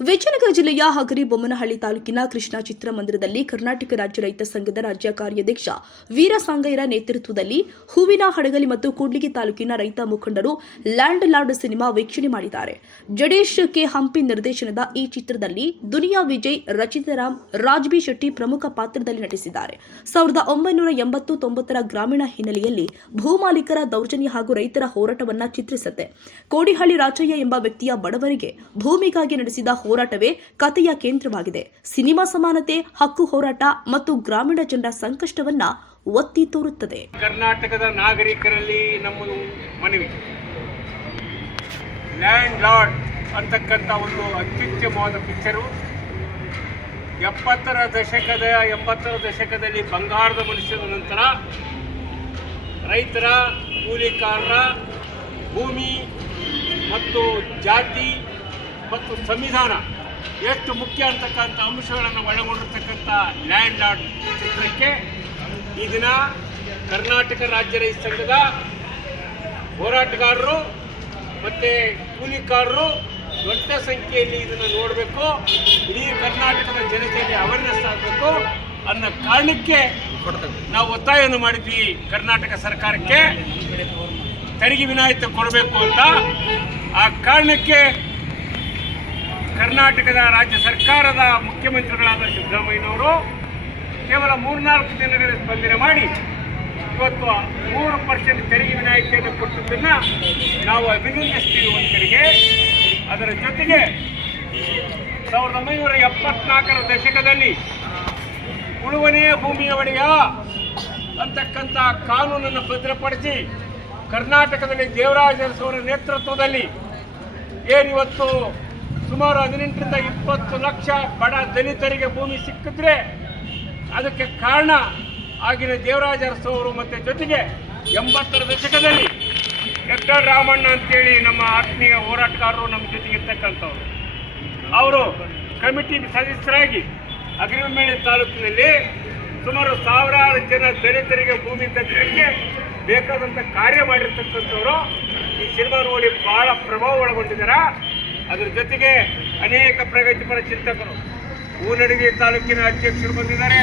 ವಿಜಯನಗರ ಜಿಲ್ಲೆಯ ಹಗರಿ ಬೊಮ್ಮನಹಳ್ಳಿ ತಾಲೂಕಿನ ಕೃಷ್ಣ ಚಿತ್ರಮಂದಿರದಲ್ಲಿ ಕರ್ನಾಟಕ ರಾಜ್ಯ ರೈತ ಸಂಘದ ರಾಜ್ಯ ಕಾರ್ಯಾಧ್ಯಕ್ಷ ವೀರ ಸಾಂಗಯ್ಯರ ನೇತೃತ್ವದಲ್ಲಿ ಹೂವಿನ ಹಡಗಲಿ ಮತ್ತು ಕೂಡ್ಲಿಗಿ ತಾಲೂಕಿನ ರೈತ ಮುಖಂಡರು ಲ್ಯಾಂಡ್ ಲಾರ್ಡ್ ಸಿನಿಮಾ ವೀಕ್ಷಣೆ ಮಾಡಿದ್ದಾರೆ. ಜಡೇಶ್ ಕೆ. ಹಂಪಿ ನಿರ್ದೇಶನದ ಈ ಚಿತ್ರದಲ್ಲಿ ದುನಿಯಾ ವಿಜಯ್ ರಚಿತಾರಾಮ್ ರಾಜ್ಬಿ ಶೆಟ್ಟಿ ಪ್ರಮುಖ ಪಾತ್ರದಲ್ಲಿ ನಟಿಸಿದ್ದಾರೆ. ಸಾವಿರದ ಒಂಬೈನೂರ ಎಂಬತ್ತು ತೊಂಬತ್ತರ ಗ್ರಾಮೀಣ ಹಿನ್ನೆಲೆಯಲ್ಲಿ ಭೂಮಾಲೀಕರ ದೌರ್ಜನ್ಯ ಹಾಗೂ ರೈತರ ಹೋರಾಟವನ್ನು ಚಿತ್ರಿಸುತ್ತೆ. ಕೋಡಿಹಳ್ಳಿ ರಾಜಯ್ಯ ಎಂಬ ವ್ಯಕ್ತಿಯ ಬಡವರಿಗೆ ಭೂಮಿಗಾಗಿ ನಡೆಸಿದ ಹೋರಾಟವೇ ಕಥೆಯ ಕೇಂದ್ರವಾಗಿದೆ. ಸಿನಿಮಾ ಸಮಾನತೆ, ಹಕ್ಕು ಹೋರಾಟ ಮತ್ತು ಗ್ರಾಮೀಣ ಜನರ ಸಂಕಷ್ಟವನ್ನ ಒತ್ತಿ ತೋರುತ್ತದೆ. ಕರ್ನಾಟಕದ ನಾಗರಿಕರಲ್ಲಿ ನಮ್ಮದು ಮನವಿ. ಲ್ಯಾಂಡ್ ಲಾರ್ಡ್ ಅಂತಕ್ಕಂಥ ಒಂದು ಅತ್ಯುತ್ತಮವಾದ ಪಿಕ್ಚರು. ಎಪ್ಪತ್ತರ ದಶಕದ, ಎಂಬತ್ತರ ದಶಕದಲ್ಲಿ ಬಂಗಾರದ ಮನುಷ್ಯನ ನಂತರ ರೈತರ ಕೂಲಿಕಾರರ ಭೂಮಿ ಮತ್ತು ಜಾತಿ ಮತ್ತು ಸಂವಿಧಾನ ಎಷ್ಟು ಮುಖ್ಯ ಅಂತಕ್ಕಂಥ ಅಂಶಗಳನ್ನು ಒಳಗೊಂಡಿರ್ತಕ್ಕಂಥ ಲ್ಯಾಂಡ್ ಲಾರ್ಡ್ ಚಿತ್ರಕ್ಕೆ ಈ ದಿನ ಕರ್ನಾಟಕ ರಾಜ್ಯ ರೈತ ಸಂಘದ ಹೋರಾಟಗಾರರು ಮತ್ತು ಕೂಲಿಕಾರರು ದೊಡ್ಡ ಸಂಖ್ಯೆಯಲ್ಲಿ ಇದನ್ನು ನೋಡಬೇಕು. ಇಡೀ ಕರ್ನಾಟಕದ ಜನತೆಯಲ್ಲಿ ಅವೇರ್ನೆಸ್ ಆಗಬೇಕು. ಅನ್ನೋ ಕಾರಣಕ್ಕೆ ನಾವು ಒತ್ತಾಯವನ್ನು ಮಾಡಿದ್ವಿ ಕರ್ನಾಟಕ ಸರ್ಕಾರಕ್ಕೆ. ತೆರಿಗೆ ವಿನಾಯಿತಿ ಕೊಡಬೇಕು ಅಂತ. ಆ ಕಾರಣಕ್ಕೆ ಕರ್ನಾಟಕದ ರಾಜ್ಯ ಸರ್ಕಾರದ ಮುಖ್ಯಮಂತ್ರಿಗಳಾದ ಸಿದ್ದರಾಮಯ್ಯನವರು ಕೇವಲ ಮೂರ್ನಾಲ್ಕು ದಿನಗಳಲ್ಲಿ ಸ್ಪಂದನೆ ಮಾಡಿ ಇವತ್ತು ಮೂರು ಪರ್ಸೆಂಟ್ ತೆರಿಗೆ ವಿನಾಯಿತಿಯನ್ನು ಕೊಟ್ಟದ್ದನ್ನು ನಾವು ಅಭಿನಂದಿಸ್ತೀವಿ ಒಂದು ಕಡೆಗೆ ಅದರ ಜೊತೆಗೆ ಸಾವಿರದ ಒಂಬೈನೂರ ಎಪ್ಪತ್ನಾಲ್ಕರ ದಶಕದಲ್ಲಿ ಉಳುವನೇ ಭೂಮಿಯ ಒಡೆಯ ಅಂತಕ್ಕಂಥ ಕಾನೂನನ್ನು ಭದ್ರಪಡಿಸಿ ಕರ್ನಾಟಕದಲ್ಲಿ ದೇವರಾಜ ಅರಸವರ ನೇತೃತ್ವದಲ್ಲಿ ಏನಿವತ್ತು ಸುಮಾರು ಹದಿನೆಂಟರಿಂದ ಇಪ್ಪತ್ತು ಲಕ್ಷ ಬಡ ದಲಿತರಿಗೆ ಭೂಮಿ ಸಿಕ್ಕಿದ್ರೆ ಅದಕ್ಕೆ ಕಾರಣ ಆಗಿನ ದೇವರಾಜ ಅರಸವರು ಮತ್ತು ಜೊತೆಗೆ ಎಂಬತ್ತರ ದಶಕದಲ್ಲಿ ಎಕ್ಟರ್ ರಾಮಣ್ಣ ಅಂತೇಳಿ ನಮ್ಮ ಆತ್ಮೀಯ ಹೋರಾಟಗಾರರು ನಮ್ಮ ಜೊತೆಗೆ ಇರ್ತಕ್ಕಂಥವ್ರು. ಅವರು ಕಮಿಟಿ ಸದಸ್ಯರಾಗಿ ಅಗ್ರಿಮೇಳೆ ತಾಲೂಕಿನಲ್ಲಿ ಸುಮಾರು ಸಾವಿರಾರು ಜನ ದಲಿತರಿಗೆ ಭೂಮಿ ತಕ್ಕಕ್ಕೆ ಬೇಕಾದಂಥ ಕಾರ್ಯ ಮಾಡಿರ್ತಕ್ಕಂಥವ್ರು. ಈ ಸಿನಿಮಾ ನೋಡಿ ಬಹಳ ಪ್ರಭಾವ ಒಳಗೊಂಡಿದ್ದಾರೆ ಅದ್ರ ಜೊತೆಗೆ ಅನೇಕ ಪ್ರಗತಿಪರ ಚಿಂತಕರು ಹೂನಡಿಗೆ ತಾಲೂಕಿನ ಅಧ್ಯಕ್ಷರು ಬಂದಿದ್ದಾರೆ,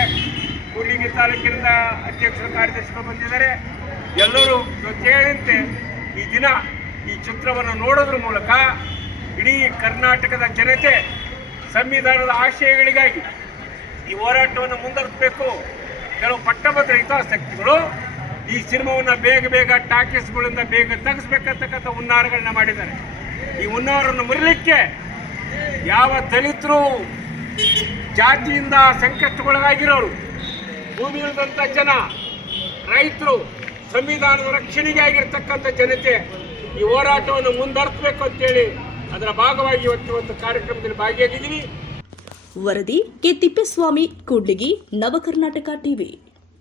ಕೂಡ್ಲಿಗಿ ತಾಲೂಕಿನಿಂದ ಅಧ್ಯಕ್ಷರು ಕಾರ್ಯದರ್ಶಿಗಳು ಬಂದಿದ್ದಾರೆ. ಎಲ್ಲರೂ ಜೊತೆಯಂತೆ ಈ ದಿನ ಈ ಚಿತ್ರವನ್ನು ನೋಡೋದ್ರ ಮೂಲಕ ಇಡೀ ಕರ್ನಾಟಕದ ಜನತೆ ಸಂವಿಧಾನದ ಆಶಯಗಳಿಗಾಗಿ ಈ ಹೋರಾಟವನ್ನು ಮುಂದುವರಿಸಬೇಕು ಕೆಲವು ಪಟ್ಟಭದ್ರ ಹಿತಾಸಕ್ತಿಗಳು ಈ ಸಿನಿಮಾವನ್ನು ಬೇಗ ಬೇಗ ಟಾಕೀಸ್ಗಳಿಂದ ಬೇಗ ತೆಗೆಸ್ಬೇಕಂತಕ್ಕಂಥ ಹುನ್ನಾರಗಳನ್ನ ಮಾಡಿದ್ದಾರೆ. ಈ ಹುನ್ನಾರವನ್ನು ಮುರಿಲಿಕ್ಕೆ ಯಾವ ದಲಿತರು ಜಾತಿಯಿಂದ ಸಂಕಷ್ಟಕ್ಕೊಳಗಾಗಿರೋರು, ಭೂಮಿ ಇಲ್ಲದಂಥ ಜನ, ರೈತರು, ಸಂವಿಧಾನದ ರಕ್ಷಣೆಗೆ ಆಗಿರ್ತಕ್ಕಂಥ ಜನತೆ ಈ ಹೋರಾಟವನ್ನು ಮುಂದುವರಿಸಬೇಕು ಅಂತೇಳಿ ಅದರ ಭಾಗವಾಗಿ ಇವತ್ತು ಒಂದು ಕಾರ್ಯಕ್ರಮದಲ್ಲಿ ಭಾಗಿಯಾಗಿದ್ದೀನಿ. ವರದಿ ಕೆ ತಿಪ್ಪೇಸ್ವಾಮಿ, ಕೂಡ್ಲಿಗಿ, ನವಕರ್ನಾಟಕ ಟಿವಿ.